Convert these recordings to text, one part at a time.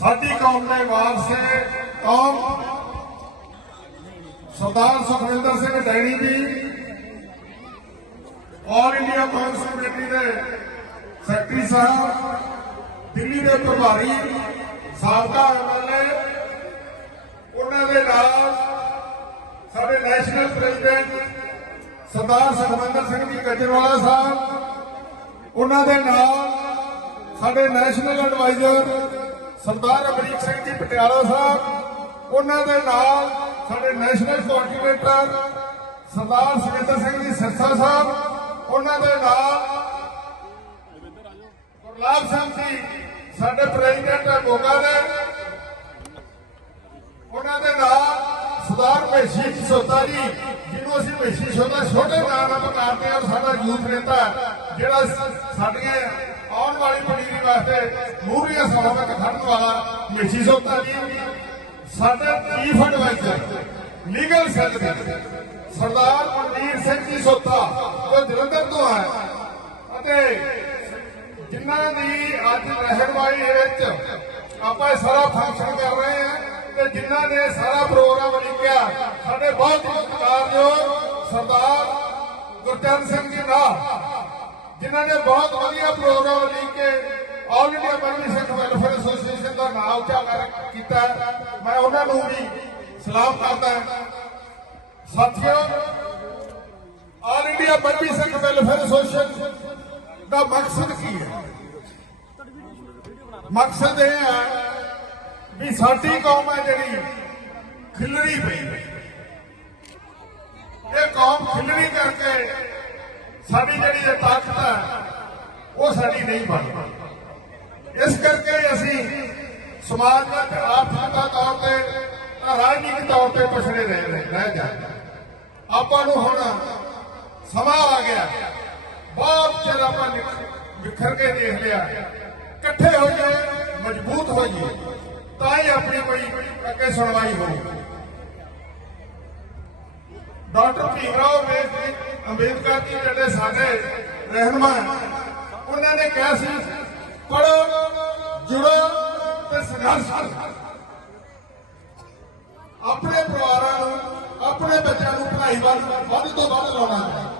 ਸਾਡੀ ਕੌਮ ਦੇ ਵਾਰਸੇ ਕੌਮ ਸਰਦਾਰ Sukhwinder Singh Daini ji all India Congress committee ਦੇ ਸੈਕਟਰੀ ਸਾਹਿਬ, ਦਿੱਲੀ ਦੇ ਪ੍ਰਭਾਰੀ, ਸਾਬਕਾ ਐਮਐਲਏ ਉਹਨਾਂ ਦੇ ਨਾਲ ਸਾਡੇ ਨੈਸ਼ਨਲ ਪ੍ਰੈਜ਼ੀਡੈਂਟ ਸਰਦਾਰ ਸੁਖਵਿੰਦਰ ਸਿੰਘ ਜੀ ਗੱਜਰਵਾਲਾ ਸਾਹਿਬ, ਉਹਨਾਂ ਦੇ ਨਾਲ ਸਾਡੇ ਨੈਸ਼ਨਲ ਐਡਵਾਈਜ਼ਰ ਸਰਦਾਰ ਅਮਰੀਕ ਸਿੰਘ ਜੀ ਪਟਿਆਲਾ ਸਾਹਿਬ, ਉਹਨਾਂ ਦੇ ਨਾਲ ਸਾਡੇ ਨੈਸ਼ਨਲ ਕੋਆਰਡੀਨੇਟਰ ਸਰਦਾਰ ਸੁਖਿੰਦਰ ਸਿੰਘ ਜੀ ਸਿਰਸਾ ਸਾਹਿਬ, ਉਹਨਾਂ ਦੇ ਨਾਲ ਗੁਰਲਾਬ ਸਿੰਘ ਜੀ ਸਾਡੇ ਪ੍ਰੈਜ਼ੀਡੈਂਟ ਮੋਗਾ ਦੇ, ਉਹਨਾਂ ਦੇ ਨਾਲ ਸਰਦਾਰ ਮਹਿਸ਼ੀ ਸੋਤਾ ਜੀ, ਜਿਹਨੂੰ ਅਸੀਂ ਮਹਿਸ਼ੀ ਸੋਤਾ, ਛੋਟੇ ਨਾਂ ਨਾਲ ਪੁਕਾਰਦੇ ਹਾਂ ਸਾਡਾ ਯੂਥ ਨੇਤਾ ਜਿਹੜਾ ਸਾਡੀਆਂ ਆਉਣ ਵਾਲੀ ਪੀੜ੍ਹੀ ਵਾਸਤੇ ਮੂਹਰੀਆਂ ਸਭਾ ਖੜਨ ਵਾਲਾ ਮਹਿਸ਼ੀ ਸੋਤਾ ਜੀ। ਸਾਡੇ ਚੀਫ ਐਡਵਾਈਜ਼ਰ ਲੀਗਲ ਸੈੱਲ ਦੇ ਸਰਦਾਰ ਮਨਜੀਤ ਸਿੰਘ ਜੀ ਸੋਤਾ, ਜੋ ਜਲੰਧਰ ਤੋਂ ਹੈ ਅਤੇ ਜਿਨ੍ਹਾਂ ਦੀ ਅੱਜ ਰਹਿਨਮਾਈ ਵਿੱਚ ਆਪਾਂ ਸਾਰਾ ਫੰਕਸ਼ਨ ਕਰ ਰਹੇ ਹਾਂ ਤੇ ਜਿਨ੍ਹਾਂ ਨੇ ਸਾਰਾ ਪ੍ਰੋਗਰਾਮ ਲਿਖਿਆ, ਸਾਡੇ ਬਹੁਤ ਸਤਿਕਾਰਯੋਗ ਸਰਦਾਰ ਗੁਰਚਰਨ ਸਿੰਘ ਜੀ ਨਾਲ ਜਿਨ੍ਹਾਂ ਨੇ ਬਹੁਤ ਵਧੀਆ ਪ੍ਰੋਗਰਾਮ ਲਿਖ ਕੇ ਆਲ ਇੰਡੀਆ ਮਰਮੀ ਸਿੱਖ ਵੈਲਫੇਅਰ ਐਸੋਸੀਏਸ਼ਨ ਦਾ ਨਾਮ ਉੱਚਾ ਕੀਤਾ ਮੈਂ ਉਹਨਾਂ ਨੂੰ ਵੀ ਸਲਾਮ ਕਰਦਾ ਹਾਂ। ਸਾਥੀਓ ਆਲ ਇੰਡੀਆ ਮਰਮੀ ਸਿੱਖ ਵੈਲਫੇਅਰ ਐਸੋਸੀਏਸ਼ਨ ਦਾ ਮਕਸਦ ਕੀ ਹੈ? ਮਕਸਦ ਇਹ ਹੈ ਵੀ ਸਾਡੀ ਕੌਮ ਹੈ ਜਿਹੜੀ ਖਿਲਰੀ ਪਈ ਇਹ ਕੌਮ ਖਿਲਰੀ ਕਰਕੇ ਸਾਡੀ ਜਿਹੜੀ ਇਹ ਤਾਕਤ ਹੈ, ਉਹ ਸਾਡੀ ਨਹੀਂ ਬਣਦੀ। ਇਸ ਕਰਕੇ ਅਸੀਂ ਸਮਾਜ ਵਿੱਚ ਆਰਥਿਕਤਾ ਤੌਰ ਤੇ ਰਾਜਨੀਤਿਕ ਤੌਰ ਤੇ ਪਛੜੇ ਰਹਿ ਰਹੇ, ਰਹਿ ਜਾਂਦੇ ਆਪਾਂ ਨੂੰ ਹੁਣ ਸਮਾਂ ਆ ਗਿਆ। ਬਹੁਤ ਚਿਰ ਆਪਾਂ ਨਿਖ- ਵਿਖਰ ਕੇ ਦੇਖ ਲਿਆ। ਇਕੱਠੇ ਹੋ ਜਾਏ ਮਜ਼ਬੂਤ ਹੋ ਜਾਈਏ ਤਾਂ ਹੀ ਆਪਣੀ ਕੋਈ ਅੱਗੇ ਸੁਣਵਾਈ ਹੋਊ। ਡਾਕਟਰ ਭੀਮਰਾਓ ਅੰਬੇਦ- ਅੰਬੇਦਕਰ ਜੀ ਜਿਹੜੇ ਸਾਡੇ ਰਹਿਨਮਾ ਉਹਨਾਂ ਨੇ ਕਿਹਾ ਸੀ ਪੜੋ ਜੁੜੋ ਤੇ ਸੰਘਰਸ਼ ਕਰੋ। ਆਪਣੇ ਪਰਿਵਾਰਾਂ ਨੂੰ, ਆਪਣੇ ਬੱਚਿਆਂ ਨੂੰ ਪੜ੍ਹਾਈ ਵੱਲ, ਵੱਧ ਤੋਂ ਵੱਧ ਲਾਉਣਾ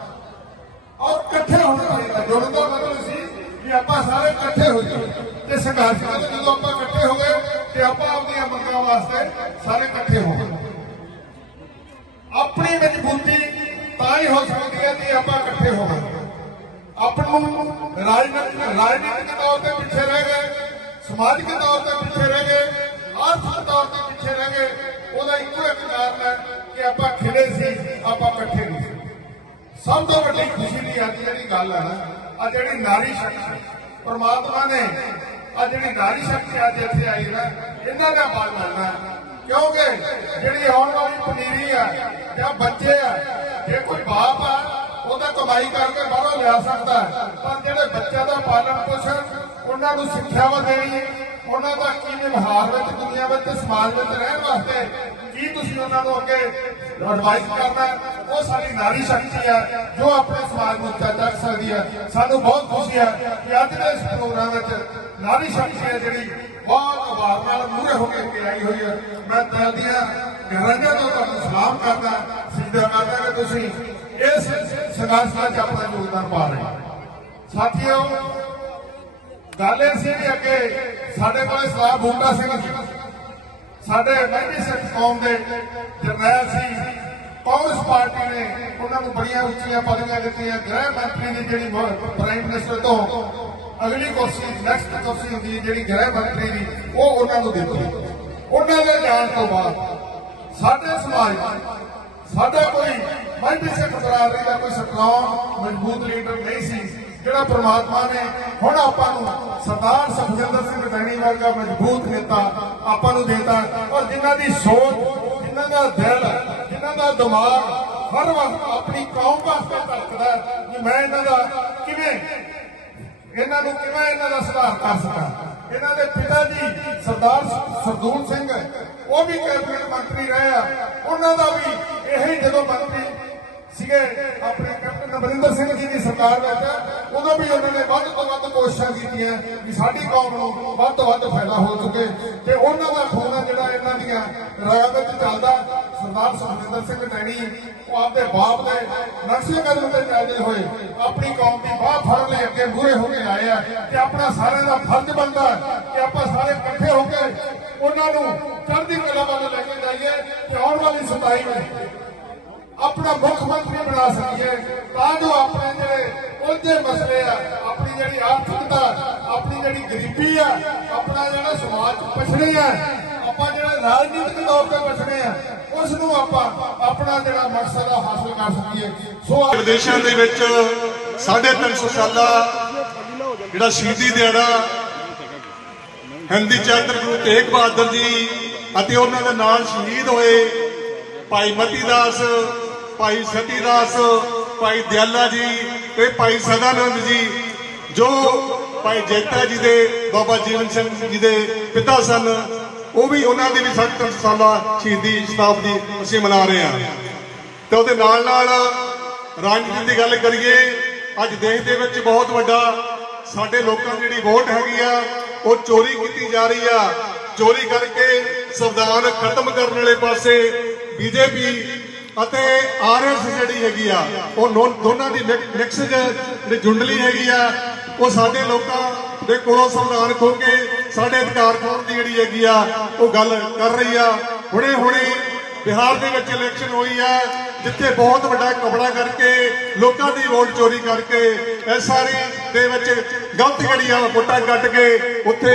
ਔਰ ਇਕੱਠੇ ਹੋਣਾ ਚਾਹੀਦਾ ਜੁੜਨ ਦਾ ਮਤਲਬ ਸੀ ਕਿ ਆਪਾਂ ਸਾਰੇ ਇਕੱਠੇ ਹੋ ਜਾਈਏ ਤੇ ਸੰਘਰਸ਼ ਕਰਦੇ ਜਦੋਂ ਆਪਾਂ ਇਕੱਠੇ ਹੋ ਗਏ ਤੇ ਆਪਾਂ ਆਪਣੀਆਂ ਮੰਗਾਂ ਵਾਸਤੇ ਸਾਰੇ ਇਕੱਠੇ ਹੋ ਗਏ। ਆਪਣੀ ਮਜ਼ਬੂਤੀ ਤਾਂ ਹੀ ਹੋ ਸਕਦੀ ਹੈ ਜੇ ਆਪਾਂ ਇਕੱਠੇ ਹੋਵਾਂਗੇ। ਆਪ ਨੂੰ ਰਾਜਨੀਤਿਕ ਰਾਜਨੀਤਿਕ ਤੌਰ ਤੇ ਪਿੱਛੇ ਰਹਿ ਗਏ, ਸਮਾਜਿਕ ਤੌਰ ਤੇ ਪਿੱਛੇ ਰਹਿ ਗਏ, ਆਰਥਿਕ ਤੌਰ ਤੇ ਪਿੱਛੇ ਰਹਿ ਗਏ। ਉਹਦਾ ਇੱਕੋ ਇੱਕ ਕਾਰਨ ਹੈ ਕਿ ਆਪਾਂ ਖਿੜੇ ਸੀ, ਆਪਾਂ ਇਕੱਠੇ ਨਹੀਂ ਸੀ। ਸਭ ਤੋਂ ਵੱਡੀ ਖੁਸ਼ੀ ਦੀ ਅੱਜ ਜਿਹੜੀ ਗੱਲ ਹੈ ਨਾ, ਆ ਜਿਹੜੀ ਨਾਰੀ ਸ਼ਕਤੀ, ਪ੍ਰਮਾਤਮਾ ਨੇ ਆ ਜਿਹੜੀ ਨਾਰੀ ਸ਼ਕਤੀ ਅੱਜ ਇੱਥੇ ਆਈ ਨਾ, ਇਹਨਾਂ ਦਾ ਬਲ ਮਿਲਣਾ। ਕਿਉਂਕਿ ਜਿਹੜੀ ਆਉਣ ਵਾਲੀ ਪਨੀਰੀ ਆ ਜਾਂ ਬੱਚੇ ਆ ਜੇ ਕੋਈ ਬਾਪ ਆ ਉਹਦਾ ਕਮਾਈ ਕਰਕੇ ਬਾਹਰੋਂ ਲਿਆ ਸਕਦਾ ਪਰ ਜਿਹੜੇ ਬੱਚਿਆਂ ਦਾ ਪਾਲਣ ਪੋਸ਼ਣ, ਉਹਨਾਂ ਨੂੰ ਸਿੱਖਿਆਵਾਂ ਦੇਣੀ, ਉਹਨਾਂ ਦਾ ਕੀ ਵਿਵਹਾਰ ਵਿੱਚ, ਦੁਨੀਆ ਵਿੱਚ ਸਮਾਜ ਵਿੱਚ ਰਹਿਣ ਵਾਸਤੇ ਕੀ ਤੁਸੀਂ ਉਹਨਾਂ ਨੂੰ ਅੱਗੇ ਐਡਵਾਈਸ ਕਰਨਾ ਉਹ ਸਾਡੀ ਨਾਰੀ ਸ਼ਕਤੀ ਹੈ, ਜੋ ਆਪਣੇ ਸਮਾਜ ਨੂੰ ਉੱਚਾ ਚੱਕ ਸਕਦੀ ਹੈ। ਸਾਨੂੰ ਬਹੁਤ ਖੁਸ਼ੀ ਹੈ ਕਿ ਅੱਜ ਦੇ ਇਸ ਪ੍ਰੋਗਰਾਮ ਵਿੱਚ ਨਾਰੀ ਸ਼ਕਤੀ ਹੈ ਜਿਹੜੀ ਬਹੁਤ ਆਵਾਜ਼ ਨਾਲ ਮੂਹਰੇ ਹੋ ਕੇ ਅੱਗੇ ਆਈ ਹੋਈ ਹੈ। ਮੈਂ ਦਿਲ ਦੀਆਂ ਗਹਿਰਾਈਆਂ ਤੋਂ ਤੁਹਾਨੂੰ ਸਲਾਮ ਕਰਦਾ, ਸਿੱਧਾ ਕਰਦਾ ਕਿ ਤੁਸੀਂ। ਇਸ ਸੰਘਰਸ਼ ਵਿੱਚ ਆਪਣਾ ਯੋਗਦਾਨ ਪਾ ਰਹੇ ਸਾਥੀਓ, ਗੱਲ ਇਹ ਸੀ ਕਿ ਅੱਗੇ ਸਾਡੇ ਕੋਲੇ ਸਰਦਾਰ ਬੂਟਾ ਸਿੰਘ ਸਾਡੇ ਮਹਿੰਦੀ ਸਿੱਖ ਕੌਮ ਦੇ ਜਰਨੈਲ ਸੀ। ਕਾਂਗਰਸ ਪਾਰਟੀ ਨੇ ਉਹਨਾਂ ਨੂੰ ਬੜੀਆਂ ਉੱਚੀਆਂ ਪਦਵੀਆਂ ਦਿੱਤੀਆਂ। ਗ੍ਰਹਿ ਮੰਤਰੀ ਦੀ ਜਿਹੜੀ ਪ੍ਰਾਈਮ ਮਿਨਿਸਟਰ ਤੋਂ ਅਗਲੀ ਕੁਰਸੀ ਨੈਕਸਟ ਕੁਰਸੀ ਹੁੰਦੀ ਜਿਹੜੀ ਗ੍ਰਹਿ ਮੰਤਰੀ ਦੀ, ਉਹ ਉਹਨਾਂ ਨੂੰ ਦਿੱਤੀ ਉਹਨਾਂ ਦੇ ਜਾਣ ਤੋਂ ਬਾਅਦ ਸਾਡੇ ਸਮਾਜ, ਸਾਡਾ ਕੋਈ ਮਹਿੰਦੀ ਸਿੱਖ ਬਰਾਦਰੀ ਦਾ ਕੋਈ ਸਟਰੋਂਗ ਮਜ਼ਬੂਤ ਲੀਡਰ ਨਹੀਂ ਸੀ, ਜਿਹੜਾ ਪ੍ਰਮਾਤਮਾ ਨੇ ਹੁਣ ਆਪਾਂ ਨੂੰ ਸਰਦਾਰ ਸੁਖਜਿੰਦਰ ਸਿੰਘ ਡੈਣੀ ਵਰਗਾ ਮਜ਼ਬੂਤ ਨੇਤਾ ਆਪਾਂ ਨੂੰ ਦੇਤਾ। ਔਰ ਜਿਨ੍ਹਾਂ ਦੀ ਸੋਚ, ਜਿਨ੍ਹਾਂ ਦਾ ਦਿਲ, ਜਿਨ੍ਹਾਂ ਦਾ ਦਿਮਾਗ ਹਰ ਵਕਤ ਆਪਣੀ ਕੌਮ ਵਾਸਤੇ ਧੜਕਦਾ ਹੈ ਕਿ ਮੈਂ ਇਹਨਾਂ ਦਾ ਕਿਵੇਂ ਇਹਨਾਂ ਨੂੰ ਕਿਵੇਂ ਇਹਨਾਂ ਦਾ ਸੁਧਾਰ ਕਰ ਸਕਾਂ? ਇਹਨਾਂ ਦੇ ਪਿਤਾ ਜੀ ਸਰਦਾਰ ਸਰਦੂਲ ਸਿੰਘ ਉਹ ਵੀ ਕੈਬਨਿਟ ਮੰਤਰੀ ਰਹੇ ਆ। ਉਹਨਾਂ ਦਾ ਵੀ ਇਹੀ ਜਦੋਂ ਮੰਤਰੀ ਸੀਗੇ, ਆਪਣੇ ਕੈਪਟਨ ਅਮਰਿੰਦਰ ਸਿੰਘ ਜੀ ਦੀ ਸਰਕਾਰ ਵਿੱਚ, ਉਦੋਂ ਵੀ ਉਹਨਾਂ ਨੇ ਵੱਧ ਤੋਂ ਵੱਧ ਕੋਸ਼ਿਸ਼ਾਂ ਕੀਤੀਆਂ ਵੀ ਸਾਡੀ ਕੌਮ ਨੂੰ ਵੱਧ ਤੋਂ ਵੱਧ ਫਾਇਦਾ ਹੋ ਚੁੱਕੇ। ਤੇ ਉਹਨਾਂ ਦਾ ਖੂਨ ਜਿਹੜਾ ਇਹਨਾਂ ਦੀਆਂ ਰਾਹਾਂ ਵਿੱਚ ਚੱਲਦਾ ਸਰਦਾਰ ਸੁਖਜਿੰਦਰ ਸਿੰਘ ਨੈਣੀ ਉਹ ਆਪਦੇ ਬਾਪ ਦੇ ਨਕਸ਼ੇ ਕਦਮ ਤੇ ਚੱਲਦੇ ਹੋਏ। ਆਪਣੀ ਕੌਮ ਦੀ ਬਾਹ ਫੜਨ ਲਈ ਅੱਗੇ ਮੂਹਰੇ ਹੋ ਕੇ ਆਏ ਆ ਤੇ ਆਪਣਾ ਸਾਰਿਆਂ ਦਾ ਫਰਜ਼ ਬਣਦਾ ਕਿ ਆਪਾਂ ਸਾਰੇ ਇਕੱਠੇ ਹੋ ਕੇ ਉਹਨਾਂ ਨੂੰ ਚੜ੍ਹਦੀ ਕਲਾ ਵੱਲ ਲੈ ਕੇ ਜਾਈਏ ਤੇ ਆਉਣ ਵਾਲੀ 27 ਵਿੱਚ ਆਪਣਾ ਮੁੱਖ ਮੰਤਰੀ ਬਣਾ ਸਕੀਏ। ਤਾਂ ਜੋ ਆਪਣੇ ਜਿਹੜੇ ਉਹਦੇ ਮਸਲੇ ਆ, ਆਪਣੀ ਜਿਹੜੀ ਆਰਥਿਕਤਾ, ਆਪਣੀ ਜਿਹੜੀ ਗਰੀਬੀ ਆ, ਆਪਣਾ ਜਿਹੜਾ ਸਮਾਜ ਪਛੜੇ ਆ, ਆਪਾਂ ਜਿਹੜਾ ਰਾਜਨੀਤਿਕ ਤੌਰ ਤੇ ਪਛੜੇ ਆ ਉਸ ਨੂੰ ਆਪਾਂ ਆਪਣਾ ਜਿਹੜਾ ਮਕਸਦ ਆ ਹਾਸਲ ਕਰ ਸਕੀਏ। ਸੋ ਵਿਦੇਸ਼ਾਂ ਦੇ ਵਿੱਚ 350 ਸਾਲਾ ਜਿਹੜਾ ਸ਼ਹੀਦੀ ਦਿਹਾੜਾ ਹਿੰਦੀ ਚੰਦਰ ਗੁਰੂ ਤੇਗ ਬਹਾਦਰ ਜੀ ਅਤੇ ਉਹਨਾਂ ਦੇ ਨਾਲ ਸ਼ਹੀਦ ਹੋਏ ਭਾਈ ਮਤੀ ਦਾਸ, ਭਾਈ ਸਤੀ ਦਾਸ, ਭਾਈ ਦਿਆਲਾ ਜੀ ਤੇ ਭਾਈ ਸਦਾਨੰਦ ਜੀ, ਜੋ ਭਾਈ ਜੈਤਾ ਜੀ ਦੇ, ਬਾਬਾ ਜੀਵਨ ਸਿੰਘ ਜੀ ਦੇ ਪਿਤਾ ਸਨ। ਉਹ ਵੀ ਉਹਨਾਂ ਦੀ ਵੀ 350 ਸਾਲਾ ਸ਼ਹੀਦੀ ਸ਼ਤਾਬਦੀ ਅਸੀਂ ਮਨਾ ਰਹੇ ਹਾਂ। ਤੇ ਉਹਦੇ ਨਾਲ ਨਾਲ ਰਾਜਨੀਤੀ ਦੀ ਗੱਲ ਕਰੀਏ, ਅੱਜ ਦੇਸ਼ ਦੇ ਵਿੱਚ ਬਹੁਤ ਵੱਡਾ ਸਾਡੇ ਲੋਕਾਂ ਦੀ ਜਿਹੜੀ ਵੋਟ ਹੈਗੀ ਆ, ਉਹ ਚੋਰੀ ਕੀਤੀ ਜਾ ਰਹੀ ਆ। ਚੋਰੀ ਕਰਕੇ ਸੰਵਿਧਾਨ ਖਤਮ ਕਰਨ ਵਾਲੇ ਪਾਸੇ ਬੀਜੇਪੀ ਅਤੇ ਆਰਐਸ ਜਿਹੜੀ ਹੈਗੀ ਆ, ਉਹ ਦੋਨਾਂ ਦੀ ਮਿਕਸ ਜਿਹੜੀ ਜੁੰਡਲੀ ਹੈਗੀ ਆ, ਉਹ ਸਾਡੇ ਲੋਕਾਂ ਦੇ ਕੋਲੋਂ ਸੰਵਿਧਾਨ ਖੋ ਕੇ ਸਾਡੇ ਅਧਿਕਾਰ ਖੋਣ ਦੀ ਜਿਹੜੀ ਹੈਗੀ ਆ, ਉਹ ਗੱਲ ਕਰ ਰਹੀ ਆ। ਹੁਣੇ ਹੁਣੇ ਬਿਹਾਰ ਦੇ ਵਿੱਚ ਇਲੈਕਸ਼ਨ ਹੋਈ ਆ, ਜਿੱਥੇ ਬਹੁਤ ਵੱਡਾ ਕਪੜਾ ਕਰਕੇ, ਲੋਕਾਂ ਦੀ ਵੋਟ ਚੋਰੀ ਕਰਕੇ ਐਸਆਰਈ ਦੇ ਵਿੱਚ ਗਲਤ ਜਿਹੜੀ ਆ ਵੋਟਾਂ ਕੱਟ ਕੇ ਉੱਥੇ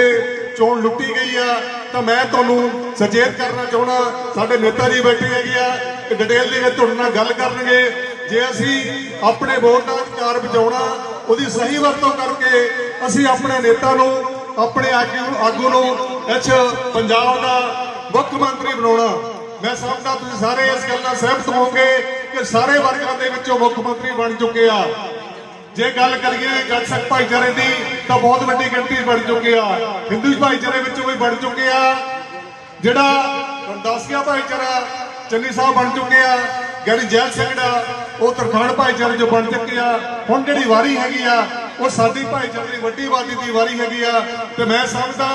ਚੋਣ ਲੁੱਟੀ ਗਈ ਆ। ਤਾਂ ਮੈਂ ਤੁਹਾਨੂੰ ਸੁਚੇਤ ਕਰਨਾ ਚਾਹਣਾ ਸਾਡੇ ਨੇਤਾ ਜੀ ਬੈਠੇ ਹੈਗੇ ਆ ਡਿਟੇਲ ਦੇ ਵਿੱਚ ਤੁਹਾਡੇ ਨਾਲ ਗੱਲ ਕਰਨਗੇ। ਜੇ ਅਸੀਂ ਆਪਣੇ ਵੋਟ ਦਾ ਅਧਿਕਾਰ ਬਚਾਉਣਾ ਉਹਦੀ ਸਹੀ ਵਰਤੋਂ ਕਰਕੇ ਅਸੀਂ ਆਪਣੇ ਨੇਤਾ ਨੂੰ, ਆਪਣੇ ਆਗੂ ਨੂੰ ਇਸ ਪੰਜਾਬ ਦਾ ਮੁੱਖ ਮੰਤਰੀ ਬਣਾਉਣਾ। ਮੈਂ ਸਮਝਦਾ ਤੁਸੀਂ ਸਾਰੇ ਇਸ ਗੱਲ ਨਾਲ ਸਹਿਮਤ ਹੋਵੋਗੇ ਕਿ ਸਾਰੇ ਵਰਗਾਂ ਦੇ ਵਿੱਚੋਂ ਮੁੱਖ ਮੰਤਰੀ ਬਣ ਚੁੱਕੇ ਆ। ਜੇ ਗੱਲ ਕਰੀਏ ਗੱਜਸਕ ਭਾਈਚਾਰੇ ਦੀ, ਤਾਂ ਬਹੁਤ ਵੱਡੀ ਗਿਣਤੀ ਬਣ ਚੁੱਕੇ ਆ। ਹਿੰਦੂ ਭਾਈਚਾਰੇ ਵਿੱਚੋਂ ਵੀ ਬਣ ਚੁੱਕੇ ਆ। ਜਿਹੜਾ ਰੰਦਾਸੀਆ ਭਾਈਚਾਰਾ ਚੰਨੀ ਸਾਹਿਬ ਬਣ ਚੁੱਕੇ ਆ। ਗਿਆਨੀ ਜੈਲ ਸਿੰਘ ਦਾ, ਉਹ ਤਰਖਾਣ ਭਾਈਚਾਰੇ ਜੋ ਬਣ ਚੁੱਕੇ ਆ। ਹੁਣ ਜਿਹੜੀ ਵਾਰੀ ਹੈਗੀ ਆ, ਉਹ ਸਾਡੀ ਭਾਈਚਾਰੇ ਦੀ ਵੱਡੀ ਆਬਾਦੀ ਦੀ ਵਾਰੀ ਹੈਗੀ ਆ। ਤੇ ਮੈਂ ਸਮਝਦਾ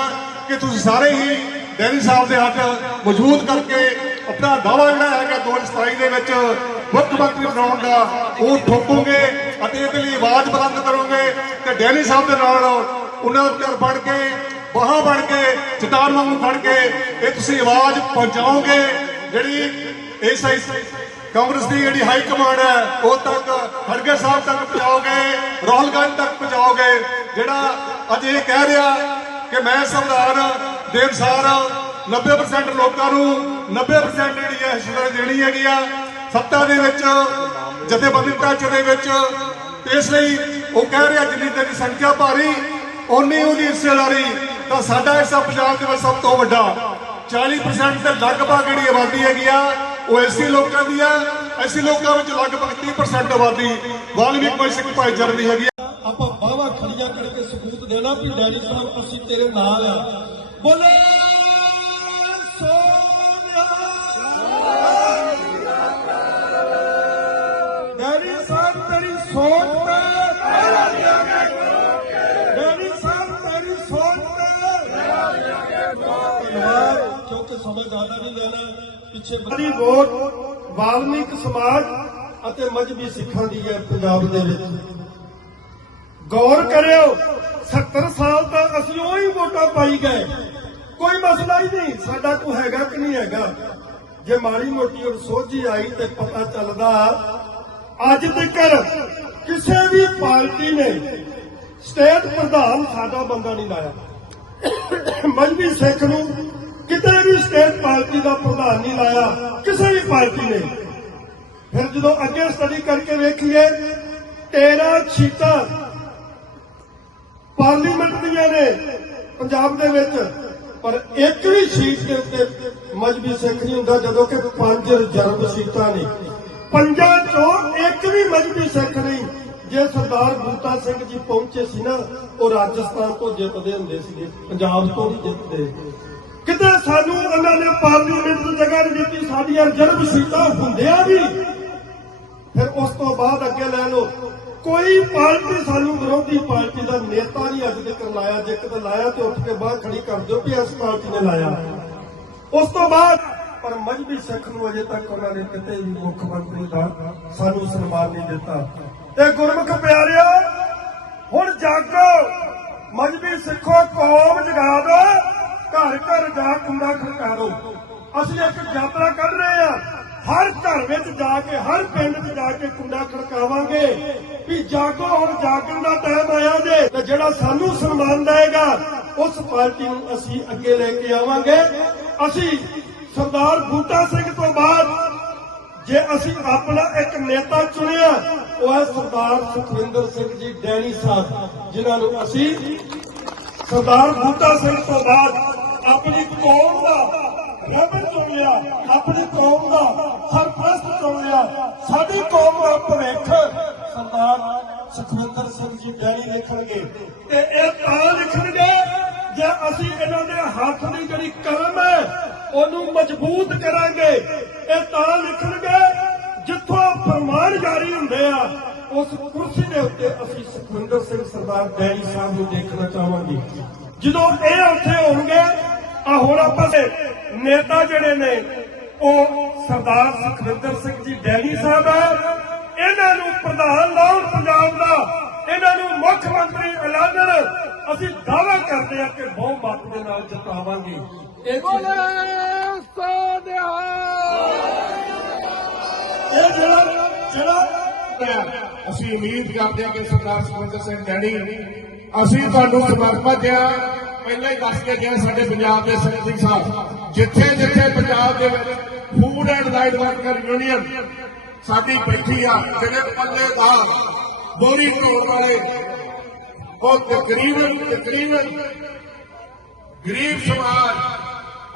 ਕਿ ਤੁਸੀਂ ਸਾਰੇ ਹੀ ਡੈਨੀ ਸਾਹਿਬ ਦੇ ਹੱਥ ਮੌਜੂਦ ਕਰਕੇ ਆਪਣਾ ਦਾਵਾ ਜਿਹੜਾ ਹੈਗਾ 2027 ਦੇ ਵਿੱਚ ਮੁੱਖ ਮੰਤਰੀ ਬਣਾਉਣ ਦਾ, ਉਹ ਠੋਕੋਗੇ ਅਤੇ ਇਹਦੇ ਲਈ ਆਵਾਜ਼ ਬੁਲੰਦ ਕਰੋਗੇ ਤੇ ਡੈਨੀ ਸਾਹਿਬ ਦੇ ਨਾਲ ਉਹਨਾਂ ਦੇ ਉੱਤੇ ਬਣ ਕੇ, ਬਾਹਾਂ ਬਣ ਕੇ, ਚਟਾਨ ਵਾਂਗੂ ਫੜ ਕੇ ਇਹ ਤੁਸੀਂ ਆਵਾਜ਼ ਪਹੁੰਚਾਓਗੇ ਜਿਹੜੀ ਇਸ ਕਾਂਗਰਸ ਦੀ ਜਿਹੜੀ ਹਾਈ ਕਮਾਂਡ ਹੈ, ਉਹ ਤੱਕ ਖੜਗੇ ਸਾਹਿਬ ਤੱਕ ਪਹੁੰਚਾਓਗੇ ਰਾਹੁਲ ਗਾਂਧੀ ਤੱਕ ਪਹੁੰਚਾਓਗੇ, ਜਿਹੜਾ ਅੱਜ ਇਹ ਕਹਿ ਰਿਹਾ ਕਿ ਮੈਂ ਸੰਵਿਧਾਨ ਦੇ ਅਨੁਸਾਰ 90% ਲੋਕਾਂ ਨੂੰ 90% ਜਿਹੜੀ ਹੈ ਹਿੱਸੇਦਾਰੀ ਦੇਣੀ ਹੈਗੀ ਆ, ਸੱਤਾ ਦੇ ਵਿੱਚ ਜਥੇਬੰਦੀ ਢਾਂਚੇ ਦੇ ਵਿੱਚ, ਇਸ ਲਈ ਉਹ ਕਹਿ ਰਿਹਾ ਜਿੰਨੀ ਤੇਰੀ ਸੰਖਿਆ ਭਾਰੀ, ਓਨੀ ਉਹਦੀ ਹਿੱਸੇਦਾਰੀ, ਤਾਂ ਸਾਡਾ ਹਿੱਸਾ ਪੰਜਾਬ ਦੇ ਵਿੱਚ ਸਭ ਤੋਂ ਵੱਡਾ 40% ਦੇ ਲਗਭਗ ਜਿਹੜੀ ਆਬਾਦੀ ਹੈਗੀ ਆ ਉਹ ਐਸੀ ਲੋਕਾਂ ਦੀ ਆ ਐਸੀ ਲੋਕਾਂ ਵਿੱਚ ਲਗਭਗ 30% ਆਬਾਦੀ ਵਾਲਮੀਕ ਕੋਈ ਸਿੱਖ ਭਾਈਚਾਰੇ ਦੀ ਹੈਗੀ। ਆ ਆਪਾਂ ਬਾਵਾ ਖੜੀਆਂ ਕਰਕੇ ਸਬੂਤ ਦੇਣਾ ਵੀ ਡੈਡੀ ਸਾਹਿਬ ਅਸੀਂ ਤੇਰੇ ਨਾਲ ਆ। ਬੋਲੇ ਡੈਡੀ ਸਾਹਿਬ, ਤੇਰੀ ਸੋਚ ਤੇ ਡੈਡੀ ਸਾਹਿਬ, ਤੇਰੀ ਸੋਚ ਤੇ ਧੰਨਵਾਦ। ਕਿਉਂਕਿ ਸਮਾਂ ਜ਼ਿਆਦਾ ਨਹੀਂ ਲੈਣਾ। ਪਿੱਛੇ ਬੜੀ ਵੋਟ ਵਾਲਮੀਕ ਸਮਾਜ ਅਤੇ ਮਜਬੀ ਸਿੱਖਾਂ ਦੀ ਹੈ ਪੰਜਾਬ ਦੇ ਵਿੱਚ। ਗੌਰ ਕਰਿਓ 70 ਸਾਲ ਤੱਕ ਅਸੀਂ ਉਹੀ ਵੋਟਾਂ ਪਾਈ ਗਏ। ਕੋਈ ਮਸਲਾ ਹੀ ਨਹੀਂ, ਸਾਡਾ ਕੋਈ ਹੈਗਾ ਕਿ ਨਹੀਂ ਹੈਗਾ। ਜੇ ਮਾੜੀ ਮੋਟੀ ਉਹ ਸੋਝੀ ਆਈ ਤੇ ਪਤਾ ਚੱਲਦਾ, ਅੱਜ ਤੱਕ ਕਿਸੇ ਵੀ ਪਾਰਟੀ ਨੇ ਸਟੇਟ ਪ੍ਰਧਾਨ ਸਾਡਾ ਬੰਦਾ ਨਹੀਂ ਲਾਇਆ। ਮਜਬੀ ਸਿੱਖ ਨੂੰ ਸਟੇਟ ਪਾਰਟੀ ਦਾ ਪ੍ਰਧਾਨ ਨਹੀਂ ਲਾਇਆ, ਕਿਸੇ ਵੀ ਪਾਰਟੀ ਨੇ। ਫਿਰ ਜਦੋਂ ਅੱਗੇ ਸਟੱਡੀ ਕਰਕੇ ਵੇਖੀਏ 13 ਸੀਟਾਂ ਪਾਰਲੀਮੈਂਟ ਦੀਆਂ ਨੇ ਪੰਜਾਬ ਦੇ ਵਿੱਚ, ਪਰ ਇੱਕ ਵੀ ਸੀਟ ਦੇ ਉੱਤੇ ਮਜਬੀ ਸਿੱਖ ਨਹੀਂ ਹੁੰਦਾ, ਜਦੋਂ ਕਿ ਪੰਜ ਰਿਜ਼ਰਵ ਸੀਟਾਂ ਨੇ। ਪੰਜਾਂ ਚੋਂ ਇੱਕ ਵੀ ਮਜਬੀ ਸਿੱਖ ਨਹੀਂ। ਜੇ ਸਰਦਾਰ ਬੂਟਾ ਸਿੰਘ ਜੀ ਪਹੁੰਚੇ ਸੀ ਨਾ, ਉਹ ਰਾਜਸਥਾਨ ਤੋਂ ਜਿੱਤਦੇ ਹੁੰਦੇ ਸੀਗੇ, ਪੰਜਾਬ ਤੋਂ ਵੀ ਜਿੱਤਦੇ। ਕਿਤੇ ਸਾਨੂੰ ਉਹਨਾਂ ਨੇ ਪਾਰਲੀਮੈਂਟ ਦੀ ਜਗ੍ਹਾ ਨਹੀਂ ਦਿੱਤੀ, ਸਾਡੀਆਂ ਰਿਜ਼ਰਵ ਸੀਟਾਂ ਹੁੰਦਿਆਂ ਵੀ। ਫਿਰ ਉਸ ਤੋਂ ਬਾਅਦ ਅੱਗੇ ਲੈ ਲਓ, ਕੋਈ ਪਾਰਟੀ ਸਾਨੂੰ ਵਿਰੋਧੀ ਪਾਰਟੀ ਦਾ ਨੇਤਾ ਨਹੀਂ ਅੱਜ ਤੱਕ ਲਾਇਆ। ਜੇ ਕਿਤੇ ਲਾਇਆ ਤੇ ਉੱਠ ਕੇ ਬਾਹਰ ਖੜੀ ਕਰ ਦਿਓ ਕਿ ਇਸ ਪਾਰਟੀ ਨੇ ਲਾਇਆ। ਉਸ ਤੋਂ ਬਾਅਦ ਪਰ ਮਜਬੀ ਸਿੱਖ ਨੂੰ ਅਜੇ ਤੱਕ ਉਹਨਾਂ ਨੇ ਕਿਤੇ ਵੀ ਮੁੱਖ ਮੰਤਰੀ ਦਾ ਸਾਨੂੰ ਸਨਮਾਨ ਨਹੀਂ ਦਿੱਤਾ। ਤੇ ਗੁਰਮੁਖ ਪਿਆਰਿਓ, ਹੁਣ ਜਾਗੋ। ਮਜਬੀ ਸਿੱਖੋ, ਕੌਮ ਜਗਾ ਦੋ ਘਰ ਘਰ ਜਾ ਕੁੰਡਾ ਖੜਕਾਓ। ਅਸੀਂ ਇੱਕ ਯਾਤਰਾ ਕਰ ਰਹੇ ਹਾਂ। ਹਰ ਘਰ ਵਿੱਚ ਜਾ ਕੇ, ਹਰ ਪਿੰਡ 'ਚ ਜਾ ਕੇ ਕੁੰਡਾ ਖੜਕਾਵਾਂਗੇ। ਵੀ ਜਾਗੋ ਹੁਣ ਜਾਗਣ ਦਾ ਟਾਈਮ ਆਇਆ ਜੇ, ਤੇ ਜਿਹੜਾ ਸਾਨੂੰ ਸਨਮਾਨ ਦੇਗਾ ਉਸ ਪਾਰਟੀ ਨੂੰ ਅਸੀਂ ਅੱਗੇ ਲੈ ਕੇ ਆਵਾਂਗੇ। ਅਸੀਂ ਸਰਦਾਰ ਬੂਟਾ ਸਿੰਘ ਤੋਂ ਬਾਅਦ ਜੇ ਅਸੀਂ ਆਪਣਾ ਇੱਕ ਨੇਤਾ ਚੁਣਿਆ, ਉਹ ਹੈ ਸਰਦਾਰ ਸੁਖਵਿੰਦਰ ਸਿੰਘ ਜੀ ਡੈਣੀ ਸਾਹਿਬ, ਜਿਨ੍ਹਾਂ ਨੂੰ ਅਸੀਂ ਸਰਦਾਰ ਬੂਟਾ ਸਿੰਘ ਤੋਂ ਬਾਅਦ ਆਪਣੀ ਕੌਮ ਦਾ ਰਬਨ ਚੁਣ ਲਿਆ, ਆਪਣੀ ਕੌਮ ਦਾ ਸਰਪ੍ਰਸਤ ਚੁਣ ਲਿਆ। ਸਾਡੀ ਕੌਮ ਦਾ ਭਵਿੱਖ ਸਰਦਾਰ ਸੁਖਵਿੰਦਰ ਸਿੰਘ ਜੀ ਡੈਣੀ ਲਿਖਣਗੇ ਤੇ ਇਹ ਤਾਂ ਲਿਖਣਗੇ, ਜੇ ਅਸੀਂ ਇਹਨਾਂ ਦੇ ਹੱਥ ਦੀ ਜਿਹੜੀ ਕਲਮ ਹੈ, ਉਹਨੂੰ ਮਜ਼ਬੂਤ ਕਰਾਂਗੇ, ਇਹ ਤਾਂ ਲਿਖਣਗੇ, ਜਿੱਥੋਂ ਫਰਮਾਨ ਜਾਰੀ ਹੁੰਦੇ ਆ, ਉਸ ਕੁਰਸੀ ਦੇ ਉੱਤੇ ਅਸੀਂ ਸੁਖਵਿੰਦਰ ਸਿੰਘ ਸਰਦਾਰ ਡੈਣੀ ਸਾਹਿਬ ਨੂੰ ਦੇਖਣਾ ਚਾਹਾਂਗੇ। ਜਦੋਂ ਇਹ ਉੱਥੇ ਹੋਣਗੇ ਆ ਹੁਣ ਆਪਾਂ ਦੇ ਨੇਤਾ ਜਿਹੜੇ ਨੇ ਉਹ ਸਰਦਾਰ ਸੁਖਵਿੰਦਰ ਸਿੰਘ ਜੀ ਡੈਣੀ ਸਾਹਿਬ ਹੈ ਇਹਨਾਂ ਨੂੰ ਪ੍ਰਧਾਨ ਲਾਉਣ ਪੰਜਾਬ ਦਾ ਇਹਨਾਂ ਨੂੰ ਮੁੱਖ ਮੰਤਰੀ ਐਲਾਨਣ। ਅਸੀਂ ਦਾਅਵਾ ਕਰਦੇ ਹਾਂ ਕਿ ਬਹੁ ਮਤ ਦੇ ਨਾਲ ਜਿਤਾਵਾਂਗੇ। ਇਹ ਜਿਹੜਾ ਜਿਹੜਾ ਅਸੀਂ ਉਮੀਦ ਕਰਦੇ ਹਾਂ ਕਿ ਸਰਦਾਰ ਸੁਖਵਿੰਦਰ ਸਿੰਘ ਡੈਡੀ ਅਸੀਂ ਤੁਹਾਨੂੰ ਸਮਰਪਿਤ ਹਾਂ। ਪਹਿਲਾਂ ਹੀ ਦੱਸ ਕੇ ਗਿਆ ਸਾਡੇ ਪੰਜਾਬ ਦੇ ਸਿੰਘ ਸਾਹਿਬ, ਜਿੱਥੇ ਜਿੱਥੇ ਪੰਜਾਬ ਦੇ ਵਿੱਚ food and light worker union ਸਾਡੀ ਬੈਠੀ ਆ, ਜਿਹੜੇ ਪੱਲੇਦਾਰ ਦੋਰੀ ਢੋਣ ਵਾਲੇ, ਉਹ ਤਕਰੀਬਨ ਤਕਰੀਬਨ ਗਰੀਬ ਸਮਾਜ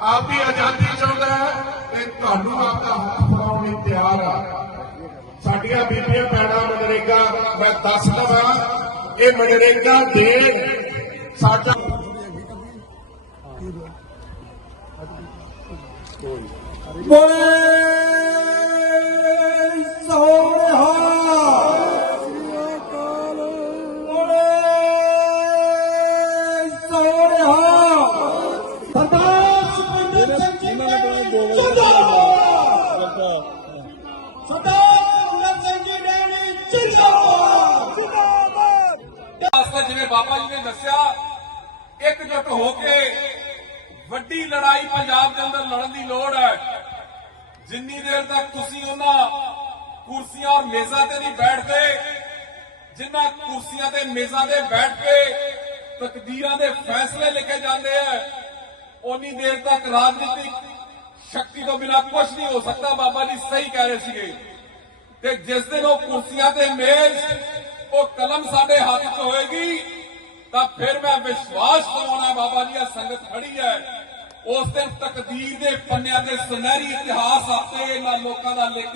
ਆਪ ਦੀ ਆਜ਼ਾਦੀ ਚਾਹੁੰਦਾ ਹੈ ਤੇ ਤੁਹਾਨੂੰ ਆਪਦਾ ਹੱਥ ਫੜਾਉਣ ਲਈ ਤਿਆਰ ਆ। ਸਾਡੀਆਂ ਬੀਬੀਆਂ, ਭੈਣਾਂ ਮਨਰੇਗਾ ਮੈਂ ਦੱਸ ਦਵਾਂ ਇਹ ਮਨਰੇਗਾ ਦੇ ਸਾਡਾ ਬੋਲੇ ਸੋਹਣਾ ਜਿਵੇਂ ਬਾਬਾ ਜੀ ਨੇ ਦੱਸਿਆ ਇਕਜੁੱਟ ਹੋ ਕੇ ਵੱਡੀ ਲੜਾਈ ਪੰਜਾਬ ਦੇ ਅੰਦਰ ਲੜਨ ਦੀ ਲੋੜ ਹੈ। ਜਿੰਨੀ ਦੇਰ ਤੱਕ ਤੁਸੀਂ ਉਹਨਾਂ ਕੁਰਸੀਆਂ ਔਰ ਮੇਜ਼ਾਂ ਤੇ ਨਹੀਂ ਬੈਠਦੇ ਜਿਨ੍ਹਾਂ ਕੁਰਸੀਆਂ ਤੇ ਮੇਜ਼ਾਂ ਤੇ ਬੈਠ ਕੇ ਤਕਦੀਰਾਂ ਦੇ ਫੈਸਲੇ ਲਿਖੇ ਜਾਂਦੇ ਆ ਉਨੀ ਦੇਰ ਤੱਕ ਰਾਜਨੀਤਿਕ ਸ਼ਕਤੀ ਤੋਂ ਬਿਨਾਂ ਕੁਝ ਨਹੀਂ ਹੋ ਸਕਦਾ, ਬਾਬਾ ਜੀ ਸਹੀ ਕਹਿ ਰਹੇ ਸੀਗੇ। ਤੇ ਜਿਸ ਦਿਨ ਉਹ ਕੁਰਸੀਆਂ ਤੇ ਮੇਜ਼ ਉਹ ਕਲਮ ਸਾਡੇ ਹੱਥ 'ਚ ਹੋਏਗੀ ਤਾਂ ਫਿਰ ਮੈਂ ਵਿਸ਼ਵਾਸ ਦਿਵਾਉਣਾ ਬਾਬਾ ਜੀ ਆ ਸੰਗਤ ਖੜੀ ਹੈ ਉਸ ਦਿਨ ਤਕਦੀਰ ਦੇ ਸੁਨਹਿਰੀ ਇਤਿਹਾਸ ਆਪੇ ਇਹਨਾਂ ਲੋਕਾਂ ਦਾ ਲਿਖ